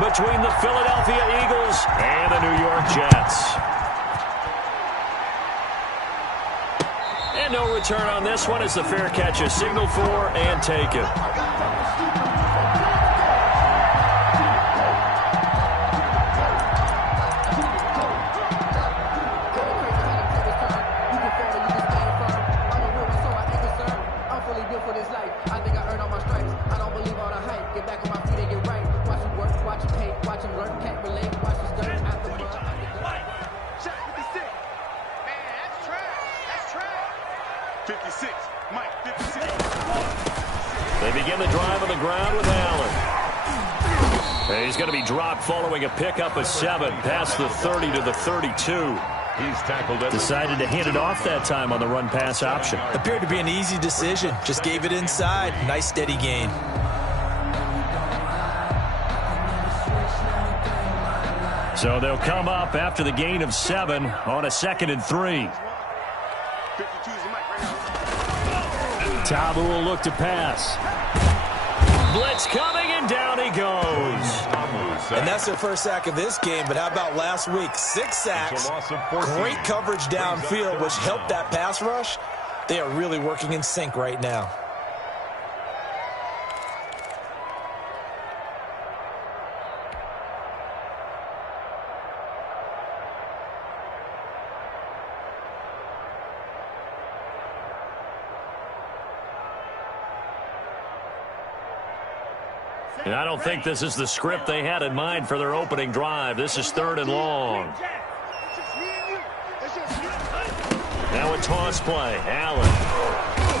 between the Philadelphia Eagles and the New York Jets. And no return on this one as the fair catch is signaled for and taken. They begin the drive on the ground with Allen. He's going to be dropped following a pickup of 7 past the 30 to the 32. He's tackled it. Decided to hand it off that time on the run-pass option. Appeared to be an easy decision. Just gave it inside. Nice steady gain. So they'll come up after the gain of 7 on a 2nd and 3. Tabu will look to pass. Blitz coming, and down he goes. And that's their first sack of this game, but how about last week? 6 sacks, great coverage downfield, which helped that pass rush. They are really working in sync right now. And I don't think this is the script they had in mind for their opening drive. This is 3rd and long. Now a toss play. Allen.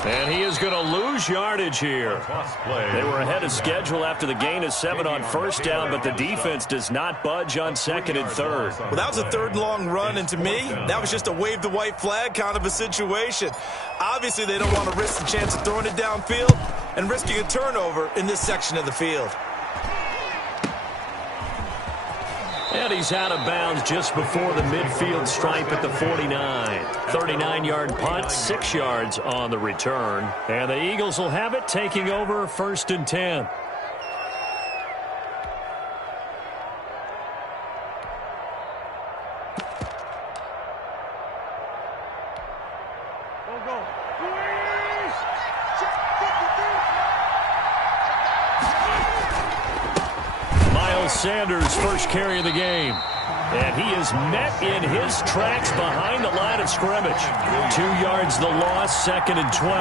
And he is going to lose yardage here. They were ahead of schedule after the gain of 7 on 1st down, but the defense does not budge on 2nd and 3rd. Well, that was a 3rd and long run, and to me, that was just a wave the white flag kind of a situation. Obviously, they don't want to risk the chance of throwing it downfield and risking a turnover in this section of the field. And he's out of bounds just before the midfield stripe at the 49. 39-yard punt, 6 yards on the return. And the Eagles will have it, taking over 1st and 10. Sanders' first carry of the game. And he is met in his tracks behind the line of scrimmage. 2 yards the loss, 2nd and 12.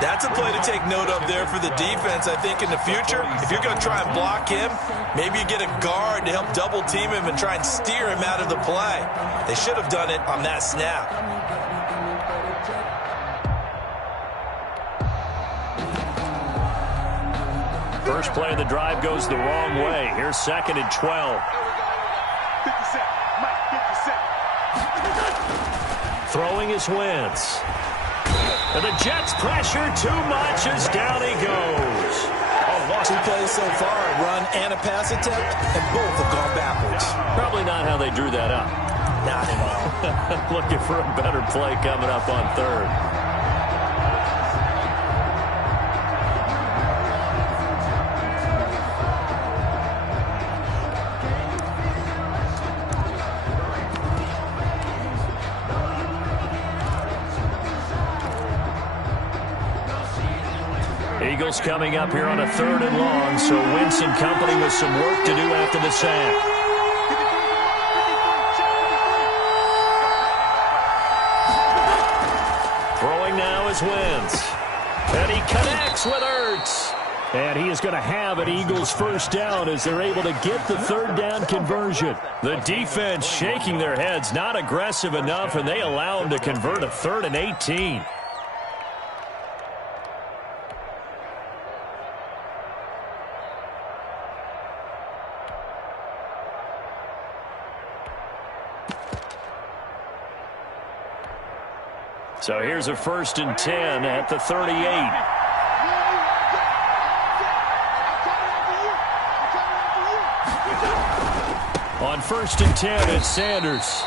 That's a play to take note of there for the defense, I think, in the future. If you're going to try and block him, maybe you get a guard to help double team him and try and steer him out of the play. They should have done it on that snap. First play of the drive goes the wrong way. Here's 2nd and 12. Throwing is Wentz. And the Jets pressure too much as down he goes. 2 plays so far, a run and a pass attempt, and both have gone backwards. Probably not how they drew that up. Not at all. Looking for a better play coming up on 3rd. Eagles coming up here on a 3rd and long, so Wentz and company with some work to do after the sack. Throwing now is Wentz. And he connects with Ertz. And he is going to have an Eagles first down as they're able to get the 3rd down conversion. The defense shaking their heads, not aggressive enough, and they allow him to convert a 3rd and 18. So here's a 1st and 10 at the 38. On 1st and 10, it's Sanders.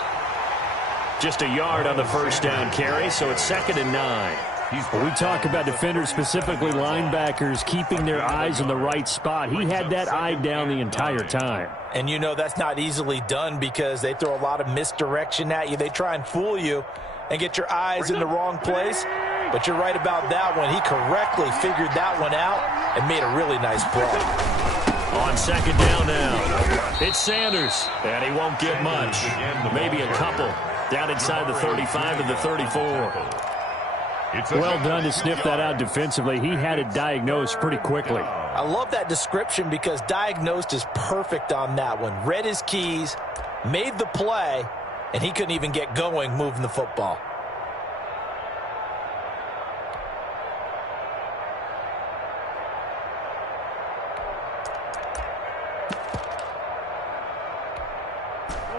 Just a yard on the first down carry, so it's 2nd and 9. When we talk about defenders, specifically linebackers, keeping their eyes in the right spot, he had that eye down the entire time. And you know that's not easily done because they throw a lot of misdirection at you. They try and fool you and get your eyes in the wrong place. But you're right about that one. He correctly figured that one out and made a really nice play. On second down now, it's Sanders, and he won't get much. Maybe a couple. Down inside the 35 to the 34. Well done to sniff that out defensively. He had it diagnosed pretty quickly. I love that description because diagnosed is perfect on that one. Read his keys, made the play, and he couldn't even get going moving the football.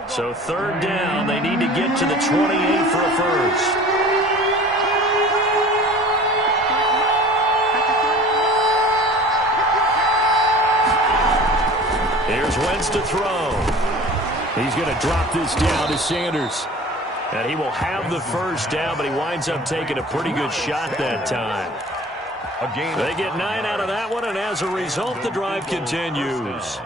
So third down, they need to get to the 28 for a first. Here's Wentz to throw. He's going to drop this down to Sanders. And he will have the first down, but he winds up taking a pretty good shot that time. They get 9 out of that one, and as a result, the drive continues.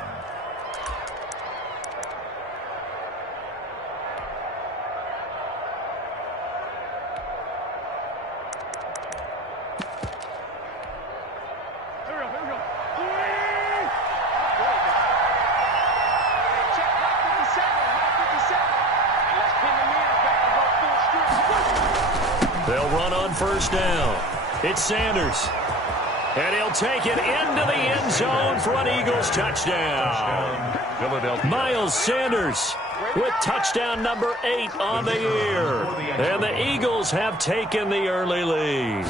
They'll run on first down. It's Sanders. And he'll take it into the end zone for an Eagles touchdown. Miles Sanders with touchdown number 8 on the year. And the Eagles have taken the early lead.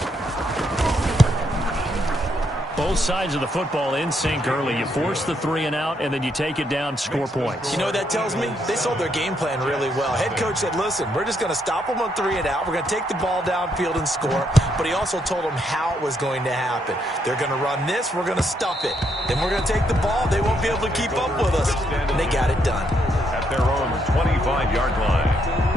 Both sides of the football in sync early. You force the 3 and out, and then you take it down, score points. You know what that tells me? They sold their game plan really well. Head coach said, listen, we're just going to stop them on 3 and out. We're going to take the ball downfield and score. But he also told them how it was going to happen. They're going to run this. We're going to stuff it. Then we're going to take the ball. They won't be able to keep up with us. And they got it done. At their own 25-yard line.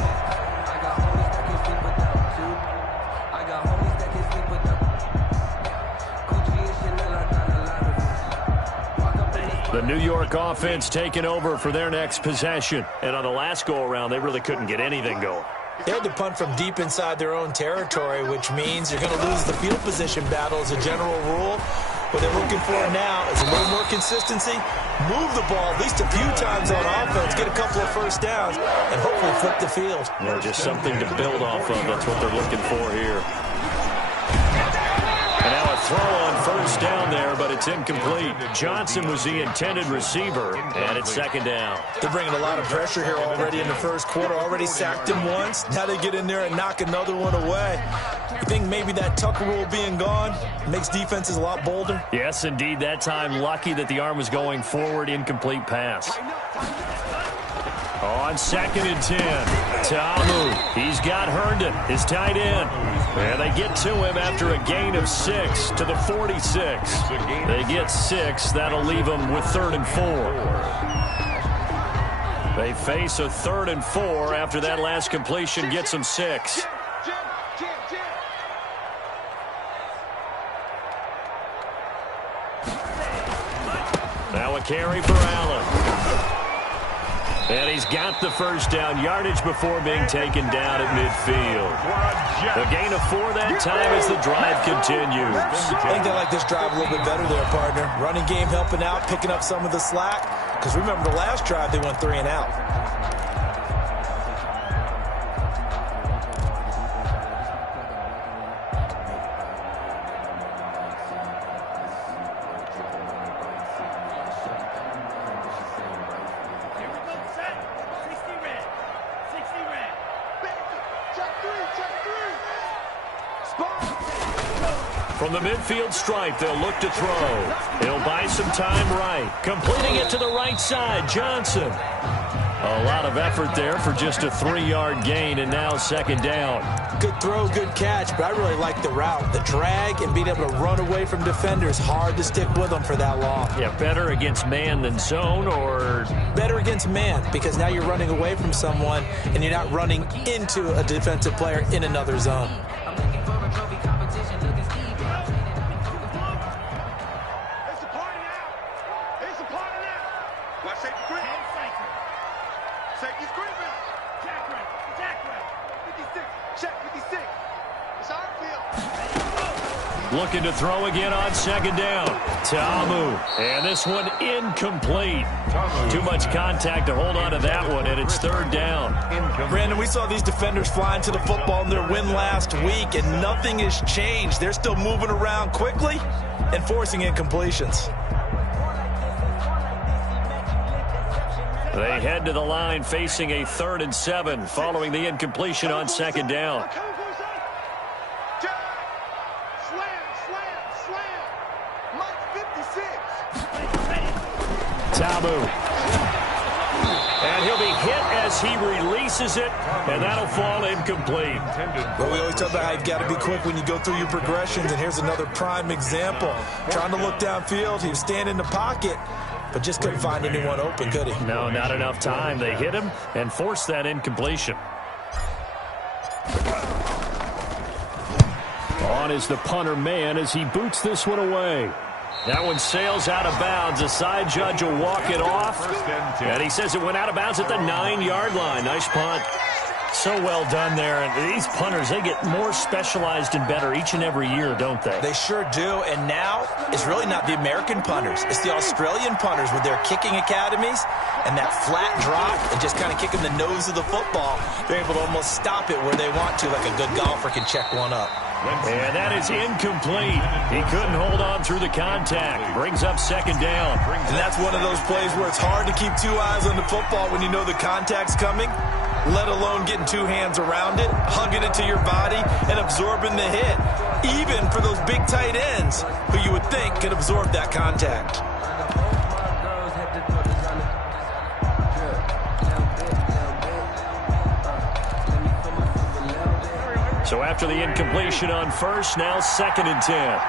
The New York offense taking over for their next possession. And on the last go-around, they really couldn't get anything going. They had to punt from deep inside their own territory, which means you're going to lose the field position battle as a general rule. What they're looking for now is a little more consistency, move the ball at least a few times on offense, get a couple of first downs, and hopefully flip the field. Yeah, just something to build off of. That's what they're looking for here. And now a throw on first down there, but it's incomplete. Johnson was the intended receiver, and it's second down. They're bringing a lot of pressure here already in the first quarter. Already sacked him once. Now they get in there and knock another one away. You think maybe that Tucker rule being gone makes defenses a lot bolder? Yes, indeed. That time, lucky that the arm was going forward. Incomplete pass. On second and 10, Ta'amu. He's got Herndon, his tight end. And they get to him after a gain of 6 to the 46. They get 6. That'll leave them with 3rd and 4. They face a 3rd and 4 after that last completion gets them 6. Now a carry for Allen. And he's got the first down, yardage before being taken down at midfield. A gain of 4 that time as the drive continues. I think they like this drive a little bit better there, partner. Running game helping out, picking up some of the slack. Because remember, the last drive they went 3 and out. From the midfield stripe, they'll look to throw. He'll buy some time right. Completing it to the right side, Johnson. A lot of effort there for just a 3-yard gain, and now second down. Good throw, good catch, but I really like the route. The drag and being able to run away from defenders. Hard to stick with them for that long. Yeah, better against man than zone, or? Better against man, because now you're running away from someone, and you're not running into a defensive player in another zone. Safety grip. Safety's gripping. Jack right. 56. Check 56. It's our field. Looking to throw again on second down. Ta'amu. And this one incomplete. Too much contact to hold on to that one, and it's third down. Brandon, we saw these defenders flying to the football in their win last week, and nothing has changed. They're still moving around quickly and forcing incompletions. They head to the line facing a 3rd and 7 following the incompletion on second down. Ta'amu. And he'll be hit as he releases it, and that'll fall incomplete. Well, we always talk about how you've got to be quick when you go through your progressions, and here's another prime example. Trying to look downfield, he was standing in the pocket, but just couldn't find anyone open, could he? No, not enough time. They hit him and forced that incompletion. On is the punter man as he boots this one away. That one sails out of bounds. The side judge will walk it off. And he says it went out of bounds at the 9-yard line. Nice punt. So well done there. And these punters, they get more specialized and better each and every year, don't they? They sure do. And now it's really not the American punters. It's the Australian punters with their kicking academies and that flat drop and just kind of kicking the nose of the football. They're able to almost stop it where they want to, like a good golfer can check one up. And that is incomplete. He couldn't hold on through the contact. Brings up second down. And that's one of those plays where it's hard to keep 2 eyes on the football when you know the contact's coming, let alone getting 2 hands around it, hugging it to your body, and absorbing the hit. Even for those big tight ends who you would think could absorb that contact. So after the incompletion on first, now 2nd and 10.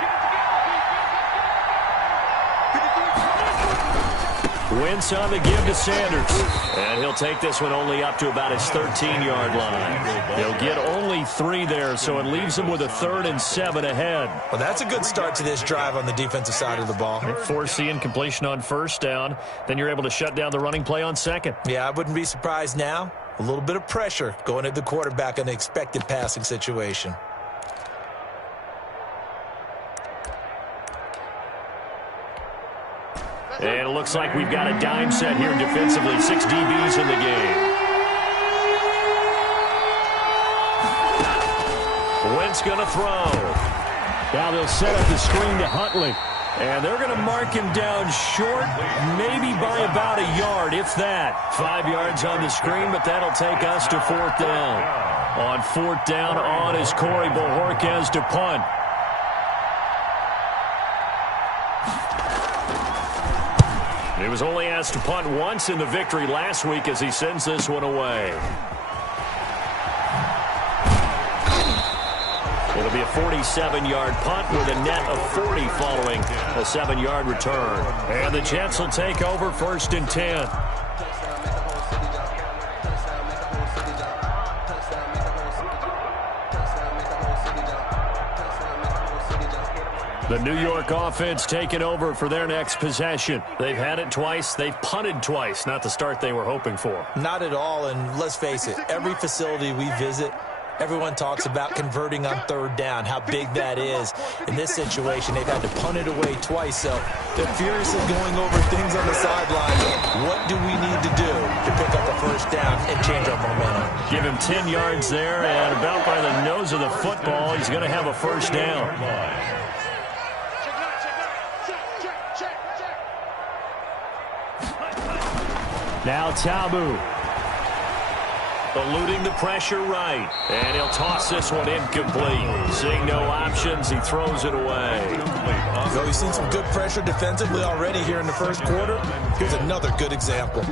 Wentz on the give to Sanders. And he'll take this one only up to about his 13-yard line. He'll get only 3 there, so it leaves him with a 3rd and 7 ahead. Well, that's a good start to this drive on the defensive side of the ball. Force the incompletion on first down. Then you're able to shut down the running play on second. Yeah, I wouldn't be surprised now. A little bit of pressure going at the quarterback in an expected passing situation. And it looks like we've got a dime set here defensively. 6 DBs in the game. Wentz going to throw. Now they'll set up the screen to Huntley. And they're going to mark him down short, maybe by about a yard, if that. 5 yards on the screen, but that'll take us to 4th down. On 4th down, on is Corey Bojorquez to punt. He was only asked to punt once in the victory last week as he sends this one away. It'll be a 47-yard punt with a net of 40 following a 7-yard return. And the Jets will take over 1st and 10. The New York offense taking over for their next possession. They've had it twice. They've punted twice. Not the start they were hoping for. Not at all, and let's face it, every facility we visit, everyone talks about converting on 3rd down, how big that is. In this situation, they've had to punt it away twice, so they're furiously going over things on the sidelines. What do we need to do to pick up a 1st down and change our momentum? Give him 10 yards there, and about by the nose of the football, he's going to have a 1st down. Now Ta'amu. Eluding the pressure right. And he'll toss this one incomplete. Seeing no options, he throws it away. So we've seen some good pressure defensively already here in the 1st quarter. Here's another good example.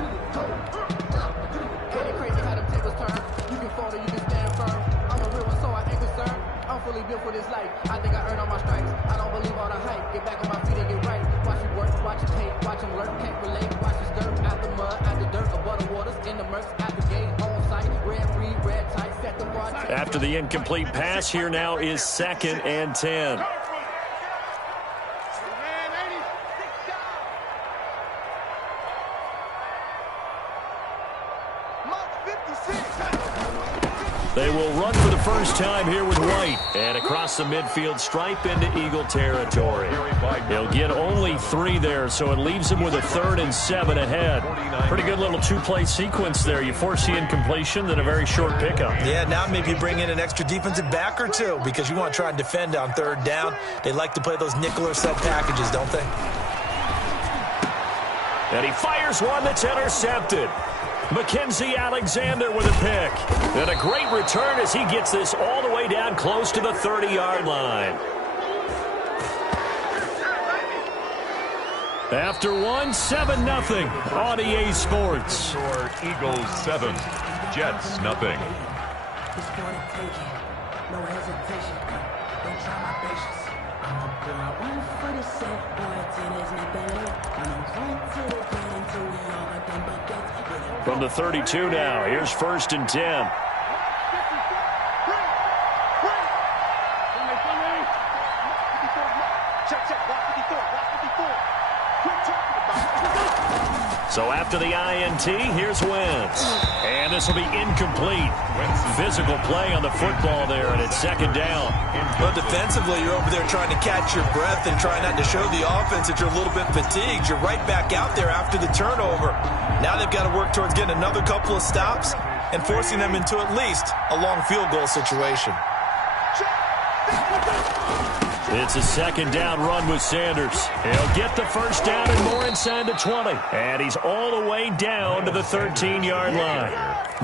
I think I earned all my stripes. I don't believe all the hype. Get back on my feet and get right. Watch it work, watch it tape, watch them lurk, can't relate. Watch the skirt, out the mud, out the dirt, above the waters, in the murks, out the gate, on site, red free, red tight, set the bar. After the incomplete pass, here now is 2nd and 10. They will run for the first time here with White. And across the midfield stripe into Eagle territory. He'll get only 3 there, so it leaves him with a 3rd and 7 ahead. Pretty good little 2-play sequence there. You force the incompletion, then a very short pickup. Yeah, now maybe bring in an extra defensive back or 2 because you want to try and defend on 3rd down. They like to play those nickel or set packages, don't they? And he fires one that's intercepted. Mackenzie Alexander with a pick. And a great return as he gets this all the way down close to the 30-yard line. After 7-0 on EA Sports. Score Eagles 7, Jets nothing. No hesitation. Don't try my patience. I'm a girl, one for the set, boy, tennis, nothing left. I'm run to the bed until we all got them buckets. From the 32 now, here's 1st and 10. So after the INT, here's Wentz. And this will be incomplete. Physical play on the football there, and it's 2nd down. Well, defensively, you're over there trying to catch your breath and try not to show the offense that you're a little bit fatigued. You're right back out there after the turnover. Now they've got to work towards getting another couple of stops and forcing them into at least a long field goal situation. It's a 2nd down run with Sanders. He'll get the 1st down and more inside the 20. And he's all the way down to the 13-yard line.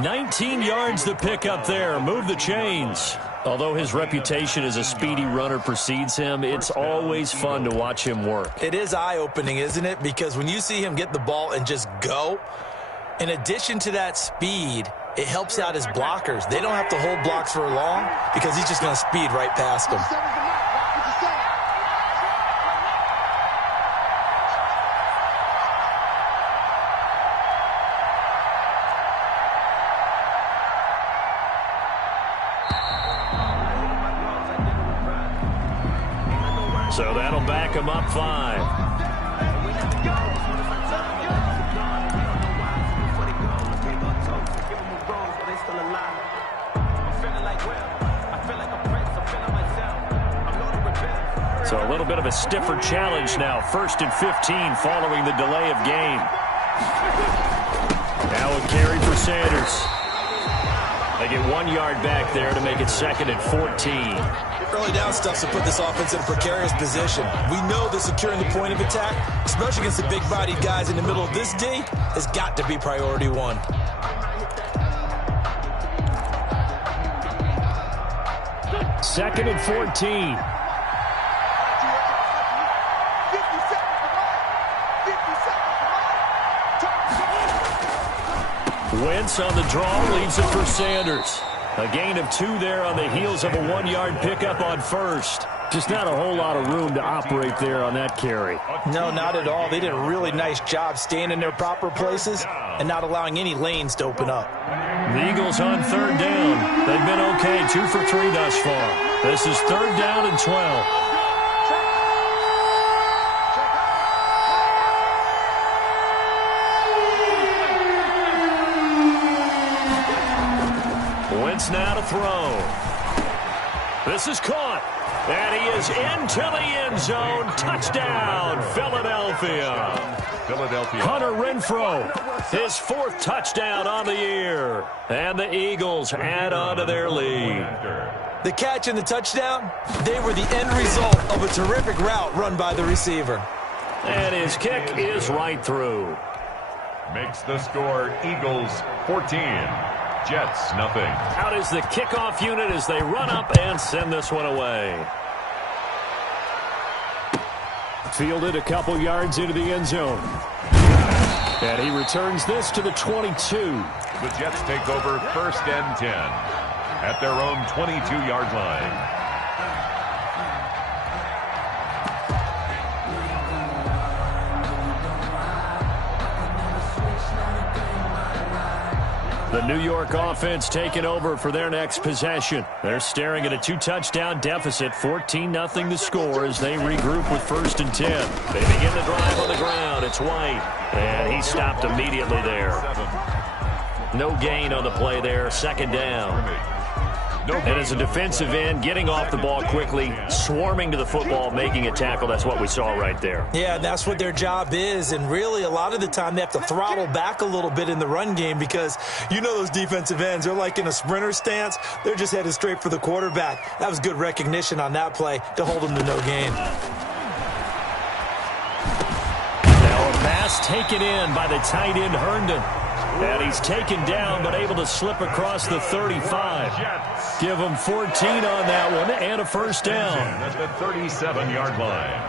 19 yards the pick up there. Move the chains. Although his reputation as a speedy runner precedes him, it's always fun to watch him work. It is eye-opening, isn't it? Because when you see him get the ball and just go, in addition to that speed, it helps out his blockers. They don't have to hold blocks for long because he's just going to speed right past them. So that'll back him up 5. So a little bit of a stiffer challenge now. 1st and 15 following the delay of game. Now a carry for Sanders. They get 1 yard back there to make it 2nd and 14. Early down stuff to put this offense in a precarious position. We know that securing the point of attack, especially against the big-bodied guys in the middle of this D, has got to be priority 1. Second and 14. Wentz on the draw, leaves it for Sanders. A gain of 2 there on the heels of a 1-yard pickup on 1st. Just not a whole lot of room to operate there on that carry. No, not at all. They did a really nice job staying in their proper places and not allowing any lanes to open up. The Eagles on 3rd down. They've been okay, 2 for 3 thus far. This is 3rd down and 12. Wentz now to throw. This is caught. And he is into the end zone. Touchdown, Philadelphia. Hunter Renfrow, his 4th touchdown on the year. And the Eagles add on to their lead. The catch and the touchdown, they were the end result of a terrific route run by the receiver. And his kick is right through. Makes the score Eagles 14, Jets nothing. Out is the kickoff unit as they run up and send this one away. Fielded a couple yards into the end zone. And he returns this to the 22. The Jets take over 1st and 10 at their own 22-yard line. The New York offense taking over for their next possession. They're staring at a 2-touchdown deficit, 14-0 the score as they regroup with 1st and 10. They begin the drive on the ground. It's White, and he stopped immediately there. No gain on the play there, second down. And as a defensive end, getting off the ball quickly, swarming to the football, making a tackle, that's what we saw right there. Yeah, that's what their job is, and really a lot of the time they have to throttle back a little bit in the run game because you know those defensive ends, they're like in a sprinter stance. They're just headed straight for the quarterback. That was good recognition on that play to hold them to no gain. Now a pass taken in by the tight end Herndon. And he's taken down, but able to slip across the 35. Give him 14 on that one, and a first down. At the 37-yard line.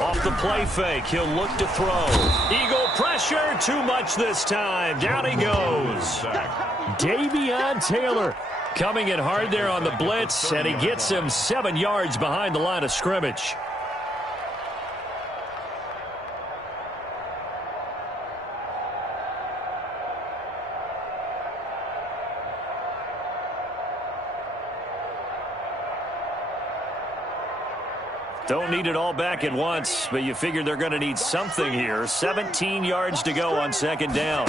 Off the play fake, he'll look to throw. Eagle pressure, too much this time. Down he goes. Davion Taylor coming in hard there on the blitz, and he gets him 7 yards behind the line of scrimmage. Don't need it all back at once, but you figure they're going to need something here. 17 yards to go on second down.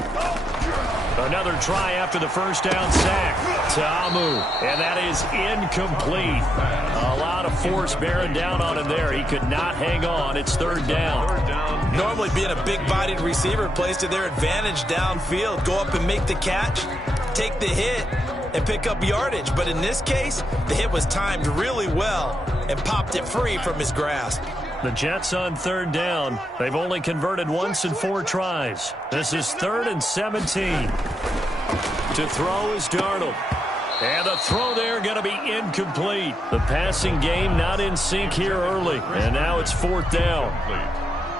Another try after the first down sack. Ta'amu, and that is incomplete. A lot of force bearing down on him there. He could not hang on. It's third down. Normally being a big-bodied receiver plays to their advantage downfield. Go up and make the catch, take the hit, and pick up yardage. But in this case, the hit was timed really well and popped it free from his grasp. The Jets on third down. They've only converted once in 4 tries. This is 3rd and 17. To throw is Darnold. And the throw there going to be incomplete. The passing game not in sync here early. And now it's 4th down.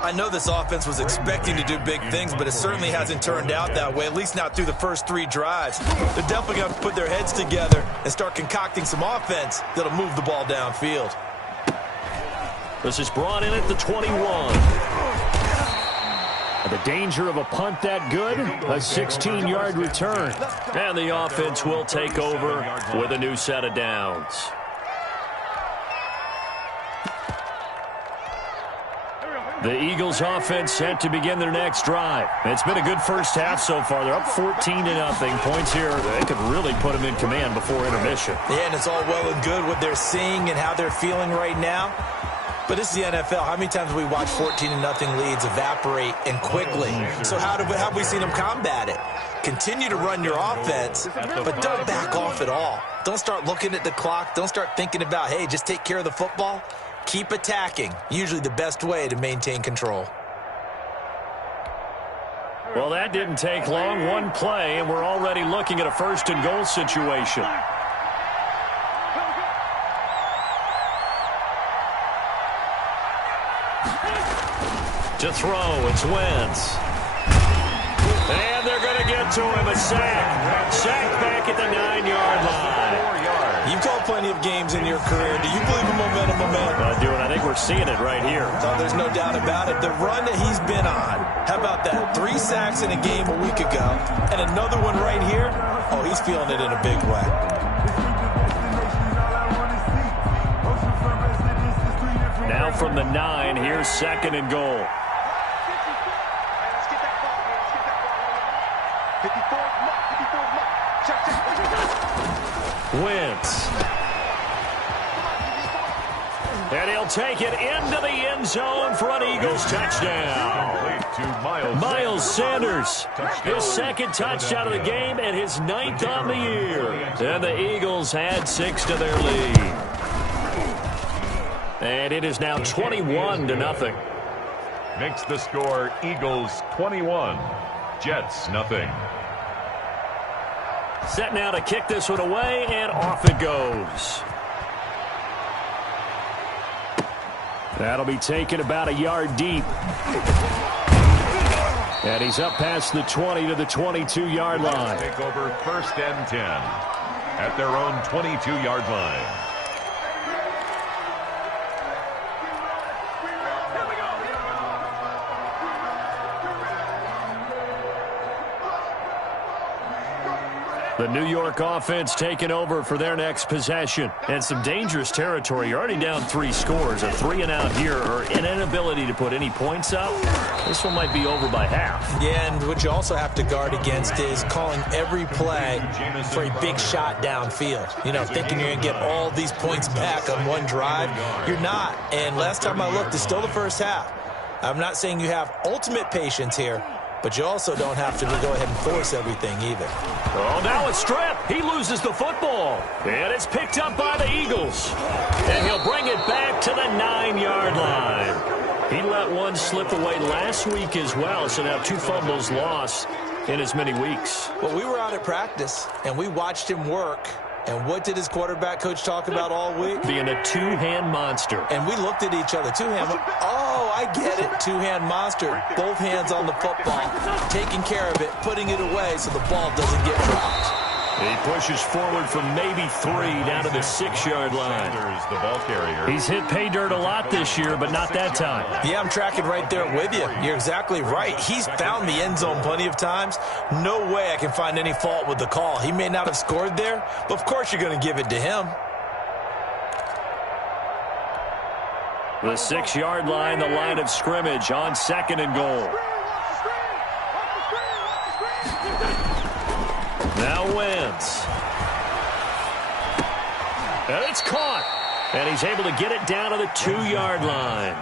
I know this offense was expecting to do big things, but it certainly hasn't turned out that way, at least not through the first 3 drives. They're definitely going to put their heads together and start concocting some offense that'll move the ball downfield. This is brought in at the 21. The danger of a punt that good, a 16-yard return. And the offense will take over with a new set of downs. The Eagles offense set to begin their next drive. It's been a good first half so far. They're up 14-0. Points here, they could really put them in command before intermission. Yeah, and it's all well and good what they're seeing and how they're feeling right now. But it's the NFL. How many times have we watched 14-0 leads evaporate and quickly? So how have we seen them combat it? Continue to run your offense, but don't back off at all. Don't start looking at the clock. Don't start thinking about, hey, just take care of the football. Keep attacking. Usually the best way to maintain control. Well, that didn't take long. One play, and we're already looking at a 1st and goal situation. To throw, it's Wentz. And they're going to get to him, a sack. Sack back at the 9-yard line. You've called plenty of games in your career. Do you believe in momentum? I do, and I think we're seeing it right here. No, there's no doubt about it. The run that he's been on, how about that? 3 sacks in a game a week ago, and another one right here. Oh, he's feeling it in a big way. Now from the 9, here's 2nd and goal. Wentz. And he'll take it into the end zone for an Eagles touchdown. Miles Sanders, his 2nd touchdown of the game and his 9th on the year. And the Eagles add 6 to their lead. And it is now 21-0. Makes the score Eagles 21, Jets nothing. Set now to kick this one away, and off it goes. That'll be taken about a yard deep. And he's up past the 20 to the 22-yard line. Take over 1st and 10 at their own 22-yard line. The New York offense taking over for their next possession. And some dangerous territory. You're already down 3 scores. A 3-and-out here or an inability to put any points up. This one might be over by half. Yeah, and what you also have to guard against is calling every play for a big shot downfield. You know, thinking you're going to get all these points back on one drive. You're not. And last time I looked, it's still the first half. I'm not saying you have ultimate patience here, but you also don't have to go ahead and force everything either. Oh, now a strip. He loses the football. And it's picked up by the Eagles. And he'll bring it back to the 9-yard line. He let one slip away last week as well, so now 2 fumbles lost in as many weeks. Well, we were out at practice, and we watched him work. And what did his quarterback coach talk about all week? Being a 2-hand monster. And we looked at each other. 2-hand. Oh, I get it. 2-hand monster. Both hands on the football. Taking care of it. Putting it away so the ball doesn't get dropped. He pushes forward from maybe 3 down to the 6-yard line. Sanders, the ball carrier. He's hit pay dirt a lot this year, but not that time. Yeah, I'm tracking right there with you. You're exactly right. He's found the end zone plenty of times. No way I can find any fault with the call. He may not have scored there, but of course you're going to give it to him. The 6-yard line, the line of scrimmage on 2nd and goal. Now Wentz. And it's caught. And he's able to get it down to the 2-yard line.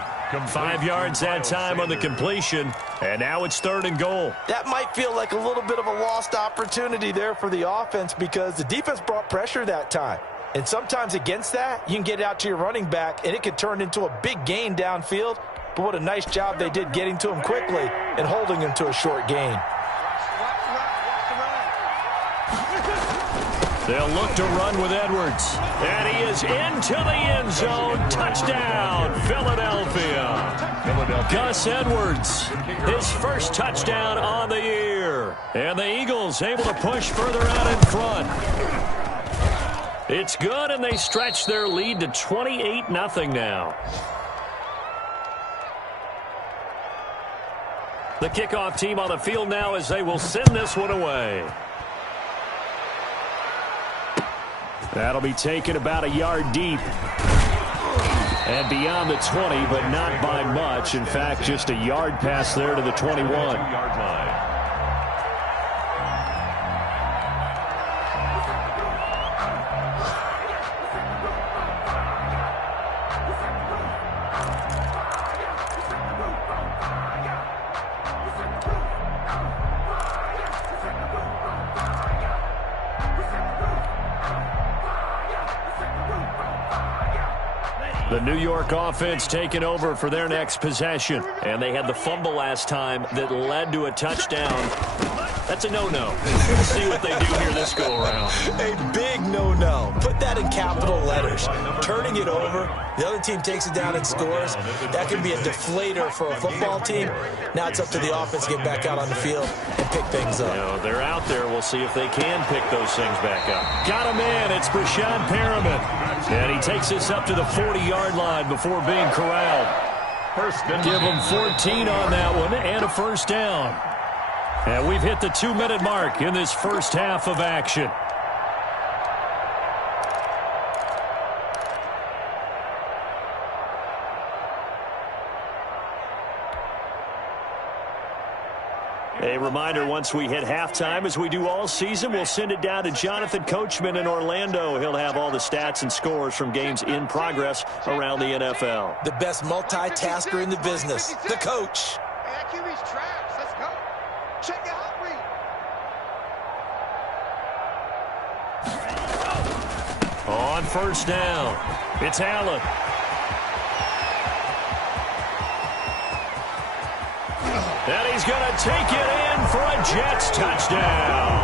5 yards that time on the completion. And now it's 3rd and goal. That might feel like a little bit of a lost opportunity there for the offense because the defense brought pressure that time. And sometimes against that, you can get it out to your running back, and it could turn into a big gain downfield. But what a nice job they did getting to him quickly and holding him to a short gain. They'll look to run with Edwards. And he is into the end zone. Touchdown, Philadelphia. Gus Edwards, his first touchdown on the year. And the Eagles able to push further out in front. It's good, and they stretch their lead to 28-0 now. The kickoff team on the field now as they will send this one away. That'll be taken about a yard deep. And beyond the 20, but not by much. In fact, just a yard pass there to the 21. 2-yard line. The New York offense taking over for their next possession. And they had the fumble last time that led to a touchdown. That's a no-no. We'll see what they do here this go-around. A big no-no. Put that in capital letters. Turning it over, the other team takes it down and scores. That can be a deflator for a football team. Now it's up to the offense to get back out on the field and pick things up. You know, they're out there. We'll see if they can pick those things back up. Got a man. It's Brashad Perriman. And he takes this up to the 40-yard line before being corralled. Give him 14 on that one and a first down. And we've hit the 2-minute mark in this first half of action. A reminder, once we hit halftime, as we do all season, we'll send it down to Jonathan Coachman in Orlando. He'll have all the stats and scores from games in progress around the NFL. The best multitasker in the business, the coach. Hey, that QB's trash. Let's go. Check it out, read. On first down, it's Allen. And he's going to take it in for a Jets touchdown.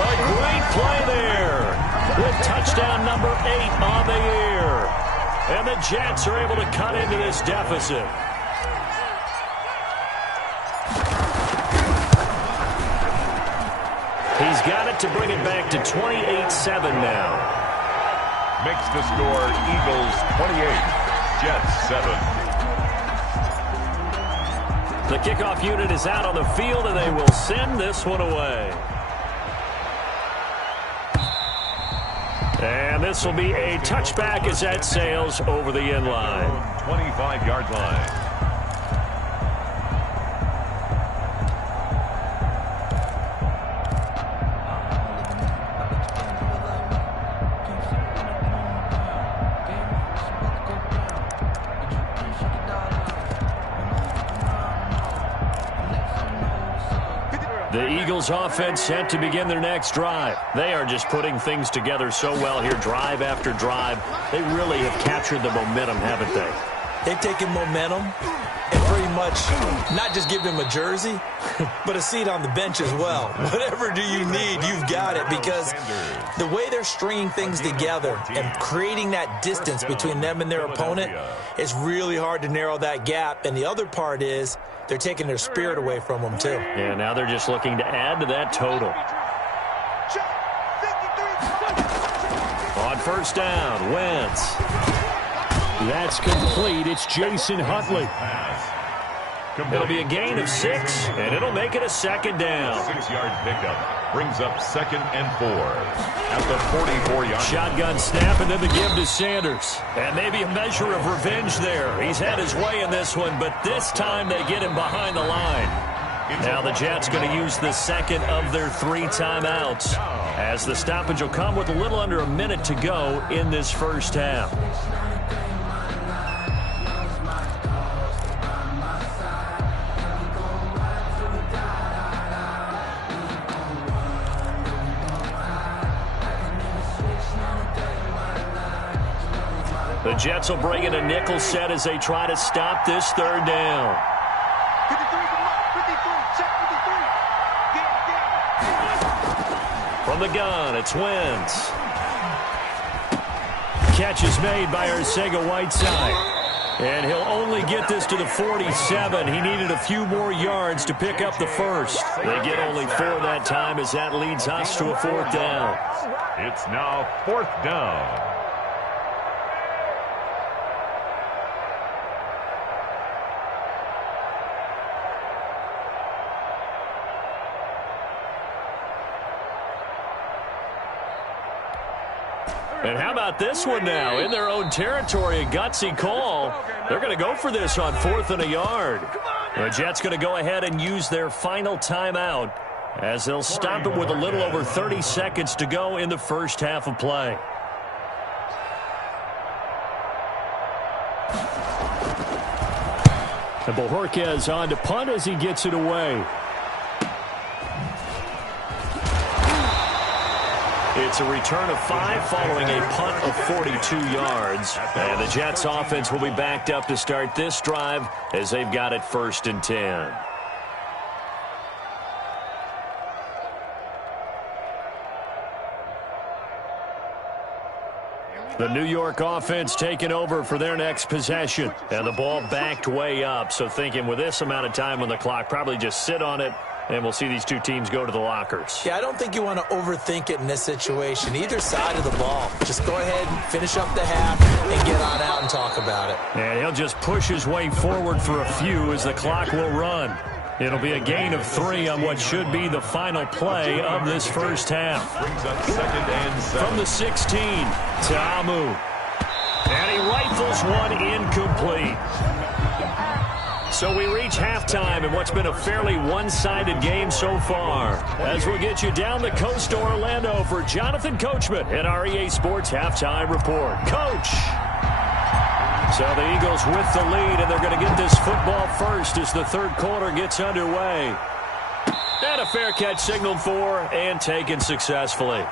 A great play there with touchdown number 8 on the year. And the Jets are able to cut into this deficit. He's got it to bring it back to 28-7 now. Makes the score Eagles 28, Jets 7. The kickoff unit is out on the field, and they will send this one away. And this will be a touchback as that sails over the end line. 25-yard line. The Eagles offense set to begin their next drive. They are just putting things together so well here, drive after drive. They really have captured the momentum, haven't they? They've taken momentum and pretty much not just given him a jersey, but a seat on the bench as well. Whatever do you need, you've got it, because the way they're stringing things together and creating that distance between them and their opponent, it's really hard to narrow that gap. And the other part is they're taking their spirit away from them, too. Yeah, now they're just looking to add to that total. On first down, Wentz. That's complete. It's Jason Huntley. It'll be a gain of 6, and it'll make it a second down. 6-yard pickup brings up 2nd and 4 at the 44-yard. Shotgun snap, and then the give to Sanders. And maybe a measure of revenge there. He's had his way in this one, but this time they get him behind the line. Now the Jets going to use the second of their 3 timeouts, as the stoppage will come with a little under a minute to go in this first half. The Jets will bring in a nickel set as they try to stop this third down. 53, check 53. From the gun, it's Wentz. Catch is made by Arcega-Whiteside. And he'll only get this to the 47. He needed a few more yards to pick up the first. They get only 4 that time, as that leads us to a 4th down. It's now 4th down. And how about this one now? In their own territory, a gutsy call. They're going to go for this on 4th and a yard. The Jets going to go ahead and use their final timeout, as they'll stop it with a little over 30 seconds to go in the first half of play. And Bojorquez on to punt as he gets it away. It's a return of 5 following a punt of 42 yards. And the Jets offense will be backed up to start this drive as they've got it 1st and 10. The New York offense taking over for their next possession. And the ball backed way up. So thinking with this amount of time on the clock, probably just sit on it. And we'll see these two teams go to the lockers. Yeah, I don't think you want to overthink it in this situation. Either side of the ball. Just go ahead and finish up the half and get on out and talk about it. And he'll just push his way forward for a few as the clock will run. It'll be a gain of 3 on what should be the final play of this first half. Brings up 2nd and 7. From the 16, Ta'amu. And he rifles one incomplete. So we reach halftime in what's been a fairly one-sided game so far. As we'll get you down the coast to Orlando for Jonathan Coachman at our EA Sports Halftime Report. Coach! So the Eagles with the lead, and they're going to get this football first as the 3rd quarter gets underway. And a fair catch signaled for and taken successfully.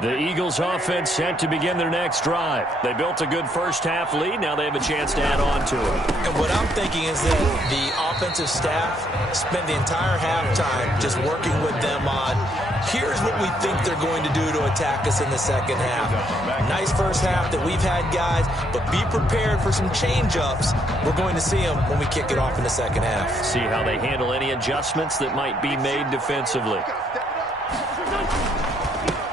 The Eagles offense set to begin their next drive. They built a good first half lead. Now they have a chance to add on to it. And what I'm thinking is that the offensive staff spent the entire halftime just working with them on, here's what we think they're going to do to attack us in the second half. Nice first half that we've had, guys, but be prepared for some change-ups. We're going to see them when we kick it off in the second half. See how they handle any adjustments that might be made defensively.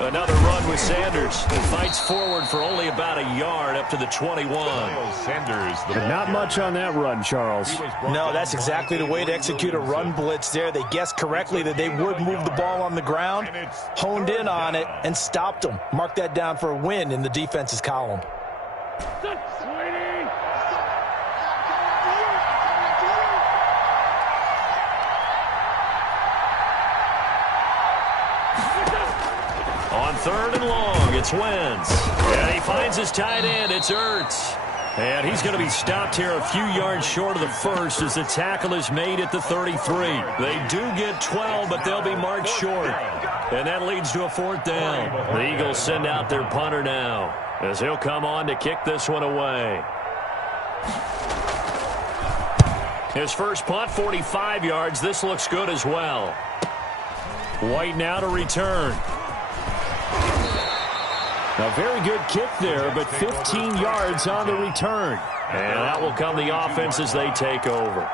Another run with Sanders. He fights forward for only about a yard up to the 21. Sanders, Not much on that run, Charles. No, that's exactly the way to execute a run blitz there. They guessed correctly that they would move the ball on the ground, honed in on it, and stopped them. Mark that down for a win in the defense's column. On 3rd and long, it's Wentz. And he finds his tight end. It's Ertz. And he's going to be stopped here a few yards short of the first as the tackle is made at the 33. They do get 12, but they'll be marked short. And that leads to a 4th down. The Eagles send out their punter now as he'll come on to kick this one away. His first punt, 45 yards. This looks good as well. White now to return. A very good kick there, but 15 yards on the return. And that will come the offense as they take over.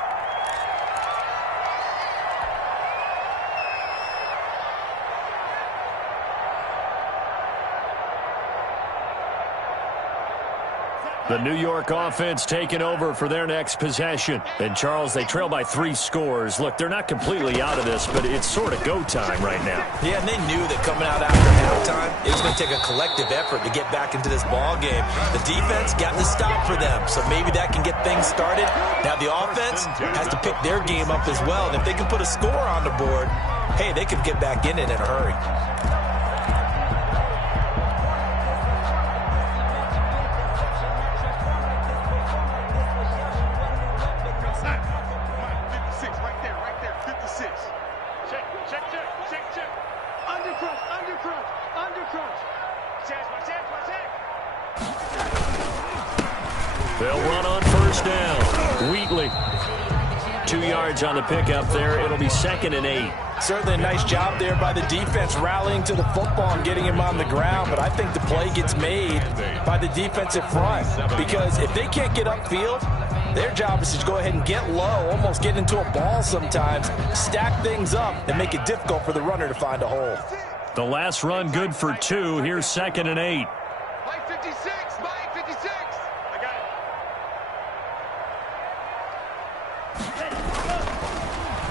The New York offense taking over for their next possession. And, Charles, they trail by 3 scores. Look, they're not completely out of this, but it's sort of go time right now. Yeah, and they knew that coming out after halftime, it was going to take a collective effort to get back into this ball game. The defense got the stop for them, so maybe that can get things started. Now the offense has to pick their game up as well. And if they can put a score on the board, hey, they can get back in it in a hurry. They'll run on 1st down. Wheatley. 2 yards on the pickup there. It'll be 2nd and 8. Certainly a nice job there by the defense rallying to the football and getting him on the ground, but I think the play gets made by the defensive front because if they can't get upfield, their job is to go ahead and get low, almost get into a ball sometimes, stack things up, and make it difficult for the runner to find a hole. The last run good for 2. Here's 2nd and 8. Mike 56, Mike 56. I got it.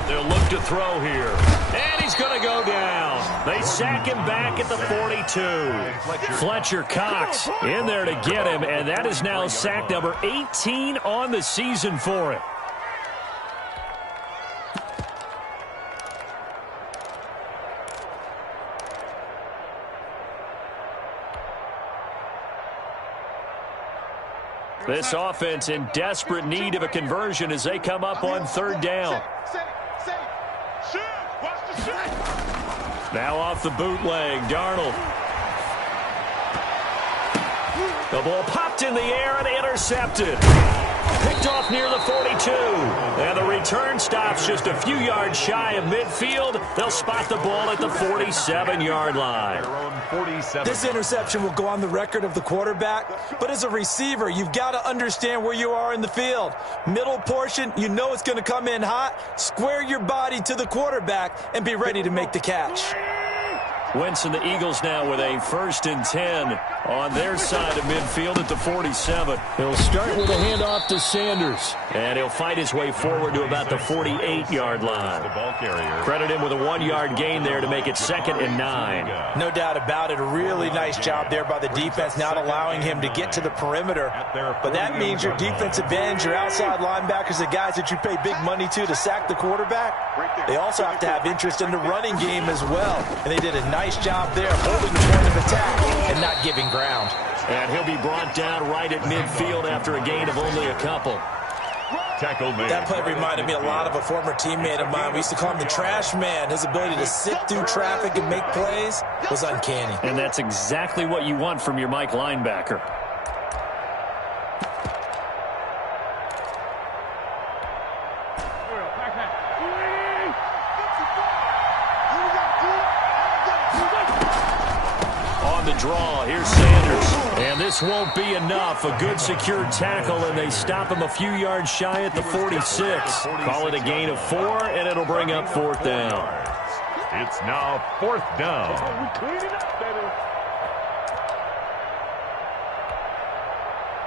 They'll look to throw here. And he's going to go down. They sack him back at the 42. Fletcher Cox in there to get him, and that is now sack number 18 on the season for him. This offense in desperate need of a conversion as they come up on 3rd down. Now off the bootleg, Darnold. The ball popped in the air and intercepted. Picked off near the 42. And the return stops just a few yards shy of midfield. They'll spot the ball at the 47-yard line. This interception will go on the record of the quarterback, but as a receiver, you've got to understand where you are in the field. Middle portion, you know it's going to come in hot. Square your body to the quarterback and be ready to make the catch. Wentz and the Eagles now with a 1st and 10 on their side of midfield at the 47. He'll start with a handoff to Sanders, and he'll fight his way forward to about the 48-yard line. The ball carrier. Credit him with a 1-yard gain there to make it 2nd and 9. No doubt about it. A really nice job there by the defense, not allowing him to get to the perimeter. But that means your defensive ends, your outside linebackers, the guys that you pay big money to sack the quarterback, they also have to have interest in the running game as well. And they did a nice job there holding the point of attack and not giving ground. And he'll be brought down right at midfield after a gain of only a couple. Tackle made. That play reminded me a lot of a former teammate of mine. We used to call him the trash man. His ability to sit through traffic and make plays was uncanny. And that's exactly what you want from your Mike linebacker. Draw. Here's Sanders. And this won't be enough. A good secure tackle, and they stop him a few yards shy at the 46. Call it a gain of 4, and it'll bring up 4th down. It's now 4th down.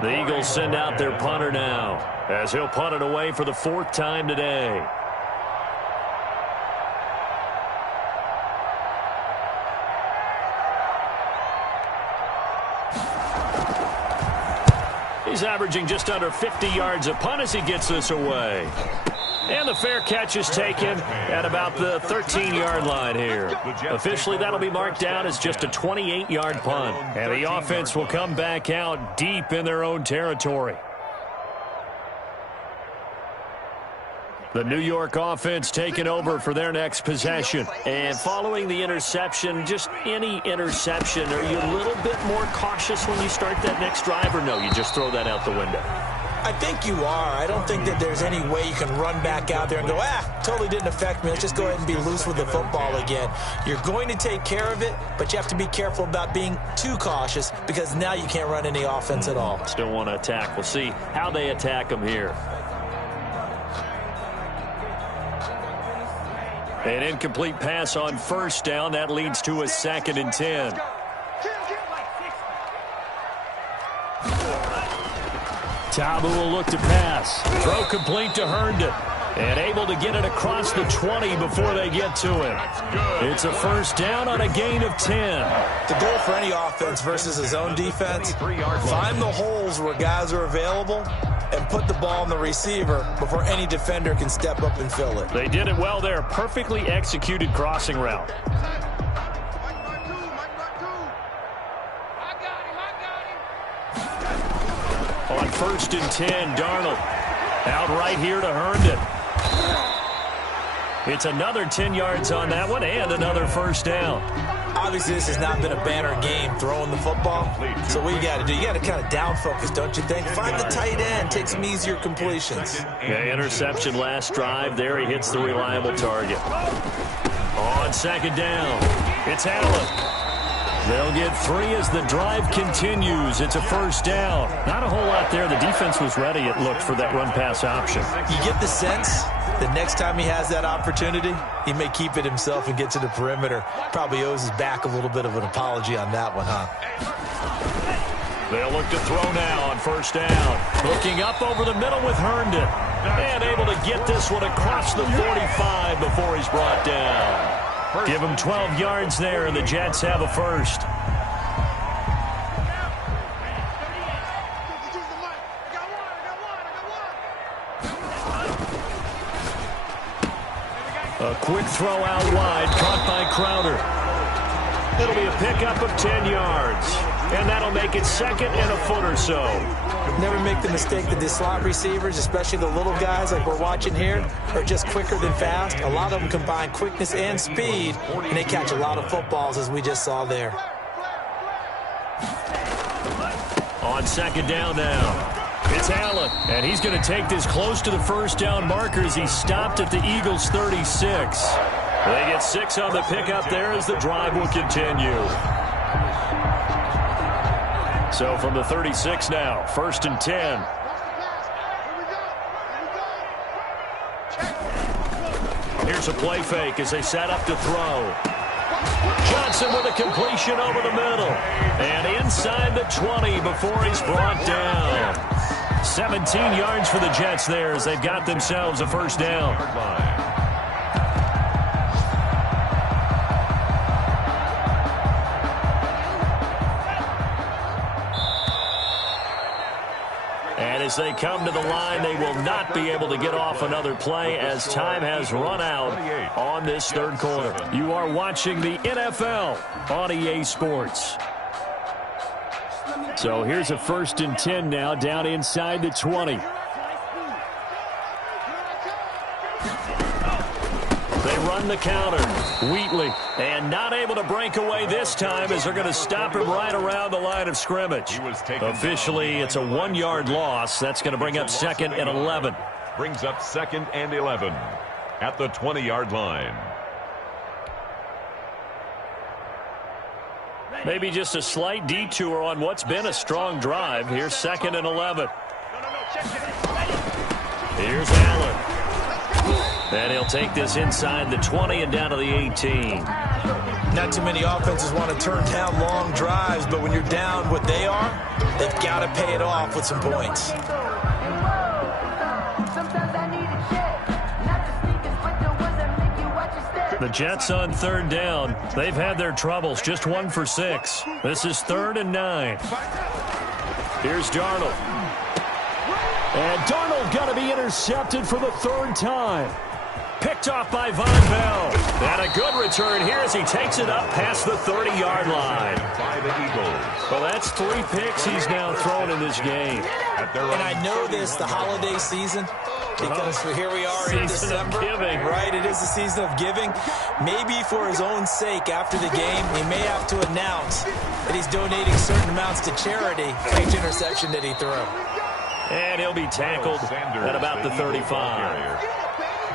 The Eagles send out their punter now, as he'll punt it away for the 4th time today. He's averaging just under 50 yards a punt as he gets this away. And the fair catch is taken at about the 13-yard line here. Officially, that'll be marked down as just a 28-yard punt. And the offense will come back out deep in their own territory. The New York offense taking over for their next possession. And following the interception, just any interception, are you a little bit more cautious when you start that next drive, or no, you just throw that out the window? I think you are. I don't think that there's any way you can run back out there and go, totally didn't affect me. Let's just go ahead and be loose with the football again. You're going to take care of it, but you have to be careful about being too cautious because now you can't run any offense at all. Still want to attack. We'll see how they attack them here. An incomplete pass on 1st down. That leads to a 2nd and 10. Tabu will look to pass. Throw complete to Herndon. And able to get it across the 20 before they get to it. It's a 1st down on a gain of 10. The goal for any offense versus a zone defense, find the holes where guys are available and put the ball on the receiver before any defender can step up and fill it. They did it well there. Perfectly executed crossing route. On 1st and 10, Darnold out right here to Herndon. It's another 10 yards on that one and another 1st down. Obviously, this has not been a banner game throwing the football. So what you got to do, you got to kind of down focus, don't you think? Find the tight end, take some easier completions. Yeah, interception last drive. There he hits the reliable target. On 2nd down, it's Allen. They'll get 3 as the drive continues. It's a 1st down. Not a whole lot there. The defense was ready, it looked, for that run-pass option. You get the sense that next time he has that opportunity, he may keep it himself and get to the perimeter. Probably owes his back a little bit of an apology on that one, huh? They'll look to throw now on 1st down. Looking up over the middle with Herndon. And able to get this one across the 45 before he's brought down. Give him 12 yards there, and the Jets have a 1st. A quick throw out wide, caught by Crowder. It'll be a pickup of 10 yards, and that'll make it 2nd and a foot or so. Never make the mistake that the slot receivers, especially the little guys like we're watching here, are just quicker than fast. A lot of them combine quickness and speed, and they catch a lot of footballs, as we just saw there. On 2nd down now, it's Allen, and he's going to take this close to the 1st down marker as he stopped at the Eagles' 36. They get 6 on the pickup there as the drive will continue. So from the 36 now, 1st and 10. Here's a play fake as they set up to throw. Johnson with a completion over the middle. And inside the 20 before he's brought down. 17 yards for the Jets there as they've got themselves a 1st down. As they come to the line, they will not be able to get off another play as time has run out on this 3rd quarter. You are watching the NFL on EA Sports. So here's a 1st and 10 now down inside the 20. They run the counter. Wheatley, and not able to break away this time as they're going to stop him right around the line of scrimmage. Officially, it's a 1-yard loss. That's going to bring up 2nd and 11. Brings up 2nd and 11 at the 20-yard line. Maybe just a slight detour on what's been a strong drive. Here's 2nd and 11. Here's Allen. And he'll take this inside the 20 and down to the 18. Not too many offenses want to turn down long drives, but when you're down what they are, they've got to pay it off with some points. The Jets on third down. They've had their troubles, just 1 for 6. This is 3rd and 9. Here's Darnold. And Darnold going to be intercepted for the 3rd time. Picked off by Von Bell. And a good return here as he takes it up past the 30-yard line. By the Eagles. Well, that's 3 picks he's now thrown in this game. And I know this, the holiday season, because here we are in December. Giving. Right, it is the season of giving. Maybe for his own sake after the game, he may have to announce that he's donating certain amounts to charity for each interception that he threw. And he'll be tackled at about the 35.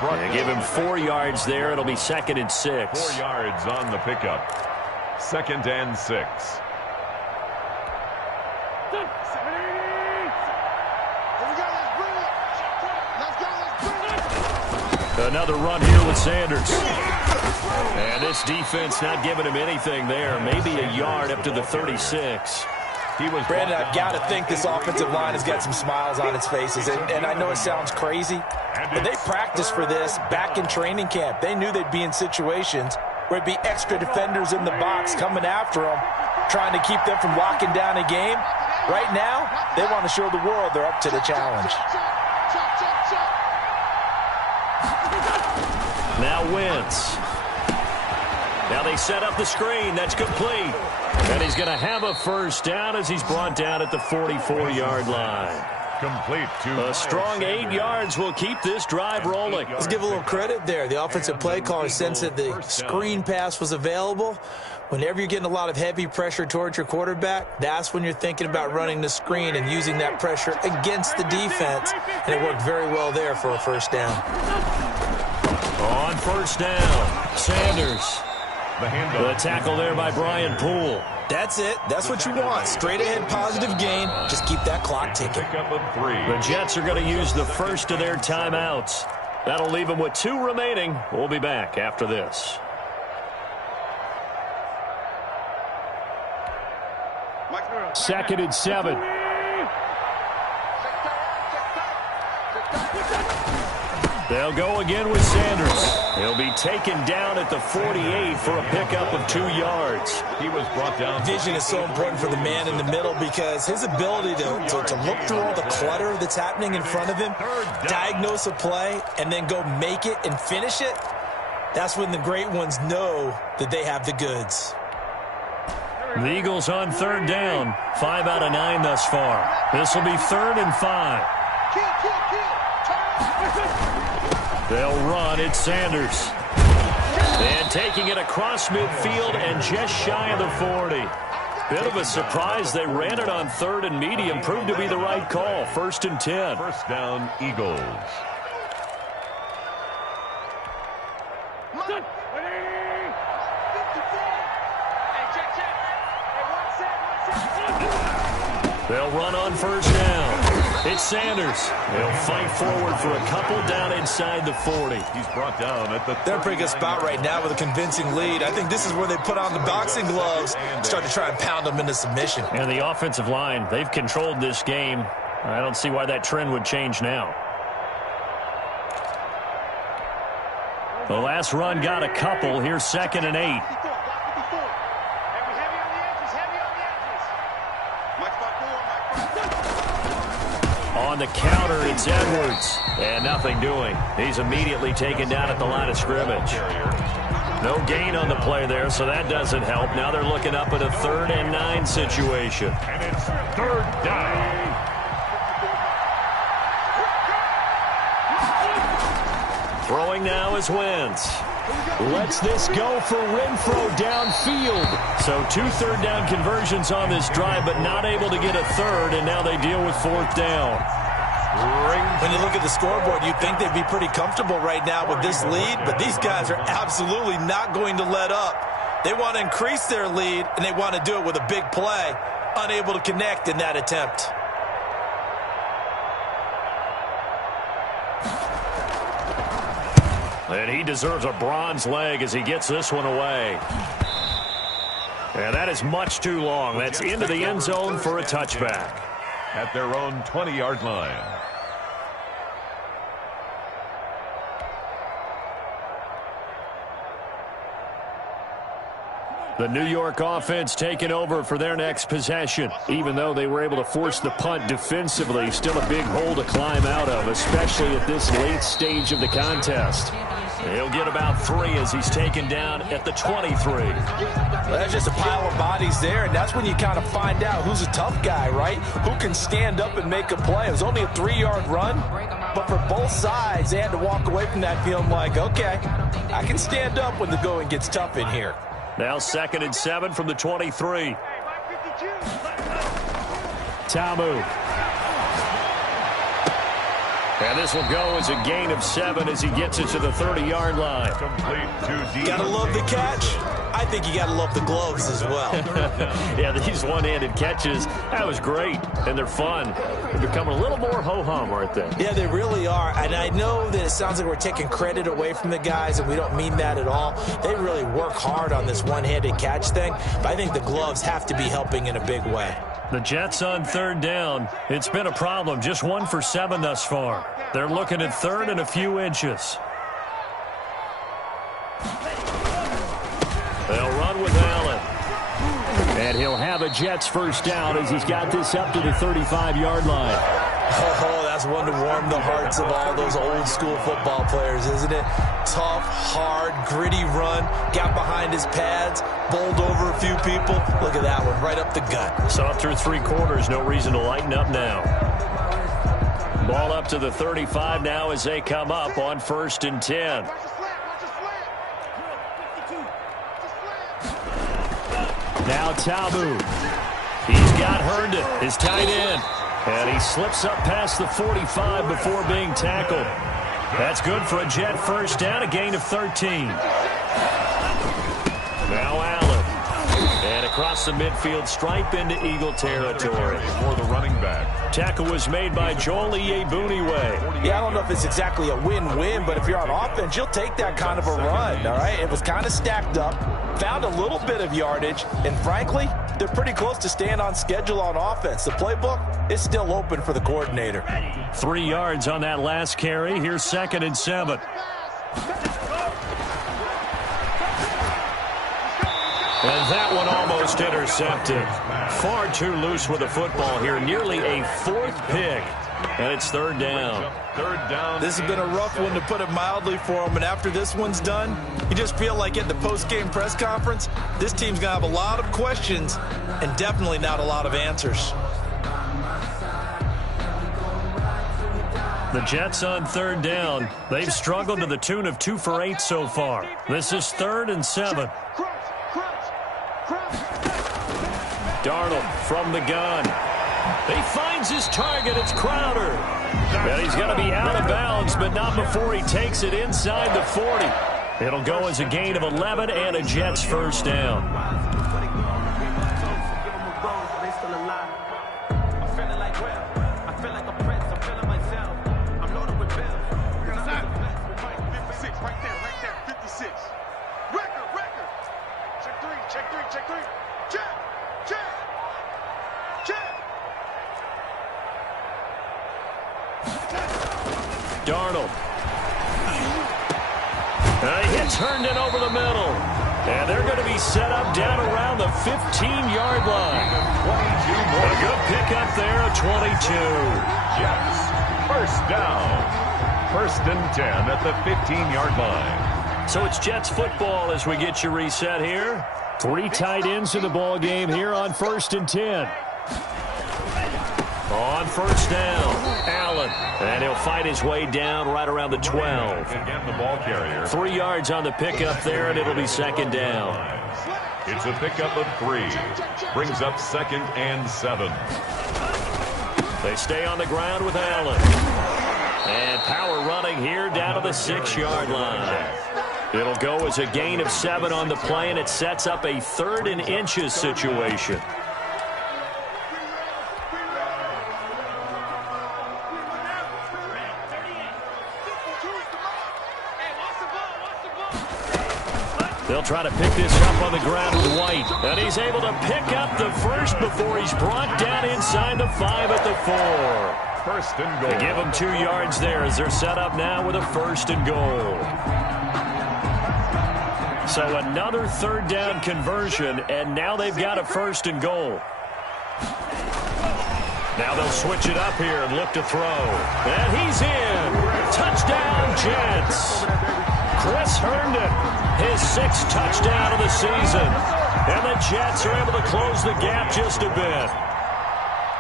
Yeah, give him 4 yards there. It'll be 2nd and 6. 4 yards on the pickup. 2nd and 6. Another run here with Sanders. And this defense not giving him anything there. Maybe a yard up to the 36. Brandon, I've got to think this offensive line has got some smiles on its faces. And I know it sounds crazy, but they practiced for this back in training camp. They knew they'd be in situations where it'd be extra defenders in the box coming after them, trying to keep them from locking down a game. Right now, they want to show the world they're up to the challenge. Now Wentz. Now they set up the screen. That's complete. And he's going to have a first down as he's brought down at the 44-yard line. Complete to a strong 8 yards will keep this drive rolling. Let's give a little credit there. The offensive play caller sensed that the screen pass was available. Whenever you're getting a lot of heavy pressure towards your quarterback, that's when you're thinking about running the screen and using that pressure against the defense. And it worked very well there for a first down. On first down, Sanders. The tackle there by Brian Poole. That's it. That's what you want. Straight ahead positive gain. Just keep that clock ticking. The Jets are going to use the first of their timeouts. That'll leave them with 2 remaining. We'll be back after this. Second and 7. They'll go again with Sanders. He'll be taken down at the 48 for a pickup of 2 yards. He was brought down. Vision is so important for the man in the middle because his ability to look through all the clutter that's happening in front of him, diagnose a play, and then go make it and finish it, that's when the great ones know that they have the goods. The Eagles on third down. 5 out of 9 thus far. This will be 3rd and 5. They'll run. It's Sanders. And taking it across midfield and just shy of the 40. Bit of a surprise. They ran it on 3rd and medium. Proved to be the right call. 1st and 10. First down, Eagles. They'll run on first down. It's Sanders. They'll fight forward for a couple down inside the 40. He's brought down at the 30. They're in a pretty good spot right now with a convincing lead. I think this is where they put on the boxing gloves and start to try and pound them into submission. And the offensive line, they've controlled this game. I don't see why that trend would change now. The last run got a couple. Here's 2nd and 8. On the counter, it's Edwards. And nothing doing. He's immediately taken down at the line of scrimmage. No gain on the play there, so that doesn't help. Now they're looking up at a 3rd and 9 situation. And it's 3rd down. Throwing now is Wentz. Lets this go for Renfro downfield. So 2 3rd down conversions on this drive, but not able to get a 3rd, and now they deal with 4th down. When you look at the scoreboard, you'd think they'd be pretty comfortable right now with this lead, but these guys are absolutely not going to let up. They want to increase their lead, and they want to do it with a big play. Unable to connect in that attempt. And he deserves a bronze leg as he gets this one away. And that is much too long. That's into the end zone for a touchback. At their own 20-yard line. The New York offense taking over for their next possession. Even though they were able to force the punt defensively, still a big hole to climb out of, especially at this late stage of the contest. He'll get about 3 as he's taken down at the 23. Well, that's just a pile of bodies there, and that's when you kind of find out who's a tough guy, right? Who can stand up and make a play. It was only a 3-yard run, but for both sides, they had to walk away from that feeling like, okay, I can stand up when the going gets tough in here. Now 2nd and 7 from the 23. Ta'amu. And this will go as a gain of 7 as he gets it to the 30-yard line. Complete to D. Gotta love the catch. I think you gotta love the gloves as well. Yeah, these one-handed catches, that was great, and they're fun. They're becoming a little more ho-hum, aren't they? Yeah, they really are, and I know that it sounds like we're taking credit away from the guys, and we don't mean that at all. They really work hard on this one-handed catch thing, but I think the gloves have to be helping in a big way. The Jets on 3rd down. It's been a problem, just 1 for 7 thus far. They're looking at 3rd and a few inches. They'll run with Allen. And he'll have a Jets first down as he's got this up to the 35-yard line. Oh, that's one to warm the hearts of all those old-school football players, isn't it? Tough, hard, gritty run, got behind his pads, bowled over a few people. Look at that one, right up the gut. So up through 3 quarters, no reason to lighten up now. Ball up to the 35 now as they come up on 1st and 10. Now Ta'amu. He's got Herndon, his tight end. And he slips up past the 45 before being tackled. That's good for a Jet first down, a gain of 13. Now Allen. And across the midfield, stripe into Eagle territory. For the running back. Tackle was made by Joel Iyiegbuniwe. Yeah, I don't know if it's exactly a win-win, but if you're on offense, you'll take that kind of a run, all right? It was kind of stacked up, found a little bit of yardage, and frankly, they're pretty close to staying on schedule on offense. The playbook is still open for the coordinator. 3 yards on that last carry. Here's 2nd and 7. And that one almost intercepted. Far too loose with the football here. Nearly a 4th pick. And it's 3rd down. 3rd down. This has been a rough one, to put it mildly, for him. And after this one's done, you just feel like at the post-game press conference, this team's going to have a lot of questions and definitely not a lot of answers. The Jets on 3rd down. They've struggled to the tune of 2 for 8 so far. This is 3rd and 7. Darnold from the gun. He finds his target. It's Crowder. And he's going to be out of bounds, but not before he takes it inside the 40. It'll go as a gain of 11 and a Jets first down. Darnold. He hits Herndon over the middle. And they're going to be set up down around the 15-yard line. A good pickup there, a 22. Jets, first down. 1st and 10 at the 15-yard line. So it's Jets football as we get you reset here. 3 tight ends in the ball game here on 1st and 10. On 1st down, Allen. And he'll fight his way down right around the 12. Again, the ball carrier. 3 yards on the pickup there, and it'll be 2nd down. It's a pickup of 3. Brings up 2nd and 7. They stay on the ground with Allen. And power running here down to the 6-yard line. It'll go as a gain of 7 on the play, and it sets up a 3rd and inches situation. They'll try to pick this up on the ground with White. And he's able to pick up the first before he's brought down inside the 5 at the 4. First and goal. They give him 2 yards there as they're set up now with a first and goal. So another third down conversion, and now they've got a first and goal. Now they'll switch it up here and look to throw. And he's in. Touchdown, Jets. Chris Herndon, his 6th touchdown of the season. And the Jets are able to close the gap just a bit.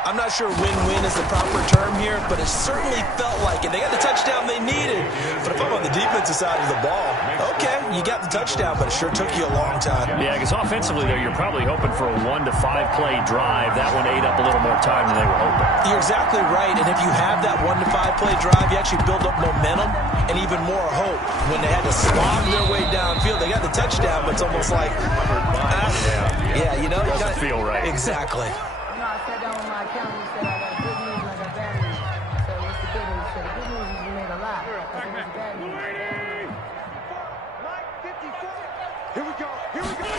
I'm not sure win-win is the proper term here, but it certainly felt like it. They got the touchdown they needed. But if I'm on the defensive side of the ball, okay, you got the touchdown, but it sure took you a long time. Yeah, because offensively, though, you're probably hoping for a 1 to 5 play drive. That one ate up a little more time than they were hoping. You're exactly right, and if you have that 1 to 5 play drive, you actually build up momentum and even more hope. When they had to slog their way downfield, they got the touchdown, but it's almost like, yeah, you know, it doesn't feel right. Exactly. I sat down with my accountant and said I got good news and I got bad news. So what's the good news? He said the good news is we made a lot. I said what's the bad news? Here we go. Here we go.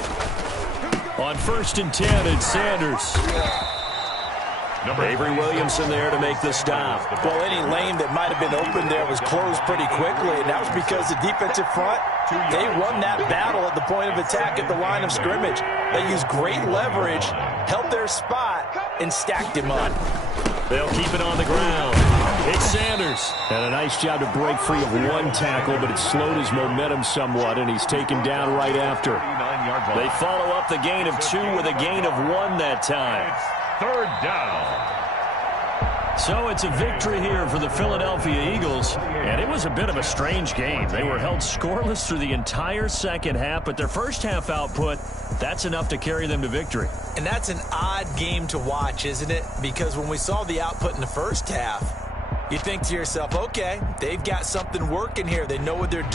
Here we go. On 1st and 10, it's Sanders. Avery Williamson there to make the stop. Well, any lane that might have been open there was closed pretty quickly, and that was because the defensive front, they won that battle at the point of attack at the line of scrimmage. They used great leverage, held their spot, and stacked him up. They'll keep it on the ground. It's Sanders. And a nice job to break free of 1 tackle, but it slowed his momentum somewhat, and he's taken down right after. They follow up the gain of 2 with a gain of 1 that time. Third down. So it's a victory here for the Philadelphia Eagles, and it was a bit of a strange game. They were held scoreless through the entire second half, but their first half output, that's enough to carry them to victory. And that's an odd game to watch, isn't it? Because when we saw the output in the first half, you think to yourself, okay, they've got something working here. They know what they're doing.